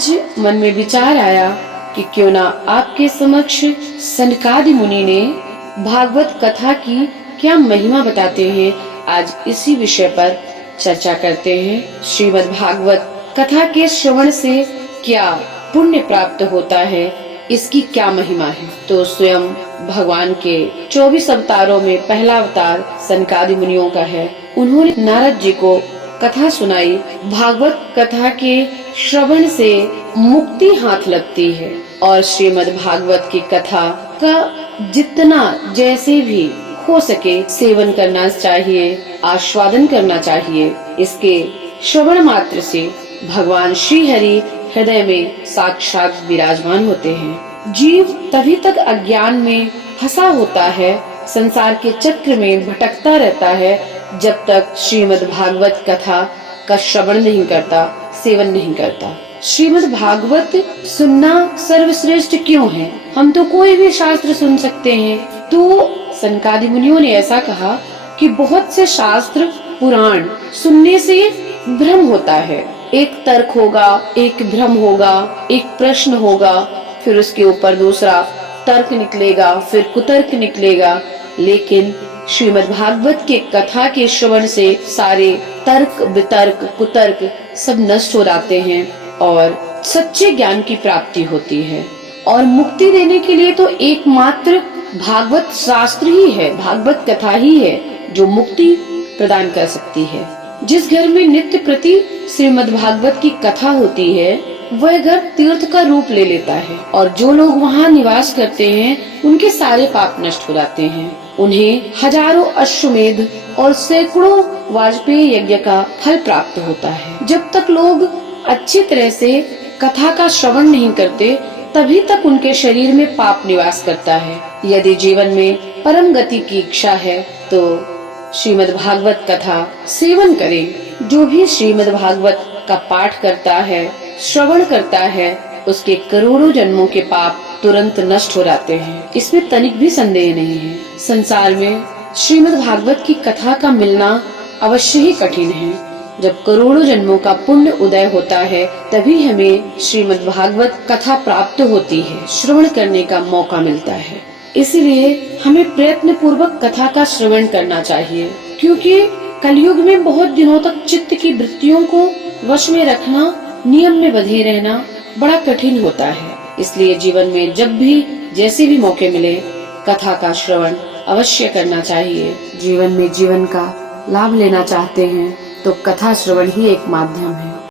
आज मन में विचार आया कि क्यों ना आपके समक्ष सनकादि मुनि ने भागवत कथा की क्या महिमा बताते हैं। आज इसी विषय पर चर्चा करते हैं। श्रीमद् भागवत कथा के श्रवण से क्या पुण्य प्राप्त होता है, इसकी क्या महिमा है। तो स्वयं भगवान के 24 अवतारों में पहला अवतार सनकादि मुनियों का है। उन्होंने नारद जी को कथा सुनाई। भागवत कथा के श्रवण से मुक्ति हाथ लगती है और श्रीमद् भागवत की कथा का जितना जैसे भी हो सके सेवन करना चाहिए, आस्वादन करना चाहिए। इसके श्रवण मात्र से भगवान श्री हरि हृदय में साक्षात विराजमान होते हैं। जीव तभी तक अज्ञान में फंसा होता है, संसार के चक्र में भटकता रहता है, जब तक श्रीमद् भागवत कथा का श्रवण नहीं करता, सेवन नहीं करता। श्रीमद् भागवत सुनना सर्वश्रेष्ठ क्यों है? हम तो कोई भी शास्त्र सुन सकते हैं। तो सनकादि मुनियों ने ऐसा कहा कि बहुत से शास्त्र पुराण सुनने से भ्रम होता है। एक तर्क होगा, एक भ्रम होगा, एक प्रश्न होगा, फिर उसके ऊपर दूसरा तर्क निकलेगा, फिर कुतर्क निकलेगा। लेकिन श्रीमद् भागवत के कथा के श्रवण से सारे तर्क वितर्क कुतर्क सब नष्ट हो जाते हैं और सच्चे ज्ञान की प्राप्ति होती है। और मुक्ति देने के लिए तो एकमात्र भागवत शास्त्र ही है, भागवत कथा ही है जो मुक्ति प्रदान कर सकती है। जिस घर में नित्य प्रति श्रीमद् भागवत की कथा होती है वह घर तीर्थ का रूप ले लेता है और जो लोग वहाँ निवास करते हैं उनके सारे पाप नष्ट हो जाते हैं। उन्हें हजारों अश्वमेध और सैकड़ों वाजपेयी यज्ञ का फल प्राप्त होता है। जब तक लोग अच्छी तरह से कथा का श्रवण नहीं करते तभी तक उनके शरीर में पाप निवास करता है। यदि जीवन में परम गति की इच्छा है तो श्रीमद् भागवत कथा सेवन करें। जो भी श्रीमद् भागवत का पाठ करता है, श्रवण करता है, उसके करोड़ों जन्मों के पाप तुरंत नष्ट हो जाते हैं। इसमें तनिक भी संदेह नहीं है। संसार में श्रीमद् भागवत की कथा का मिलना अवश्य ही कठिन है। जब करोड़ों जन्मों का पुण्य उदय होता है तभी हमें श्रीमद् भागवत कथा प्राप्त होती है, श्रवण करने का मौका मिलता है। इसलिए हमें प्रयत्न पूर्वक कथा का श्रवण करना चाहिए, क्योंकि कलयुग में बहुत दिनों तक चित्त की वृत्तियों को वश में रखना, नियम में बंधे रहना बड़ा कठिन होता है। इसलिए जीवन में जब भी जैसे भी मौके मिले कथा का श्रवण अवश्य करना चाहिए। जीवन में जीवन का लाभ लेना चाहते हैं तो कथा श्रवण ही एक माध्यम है।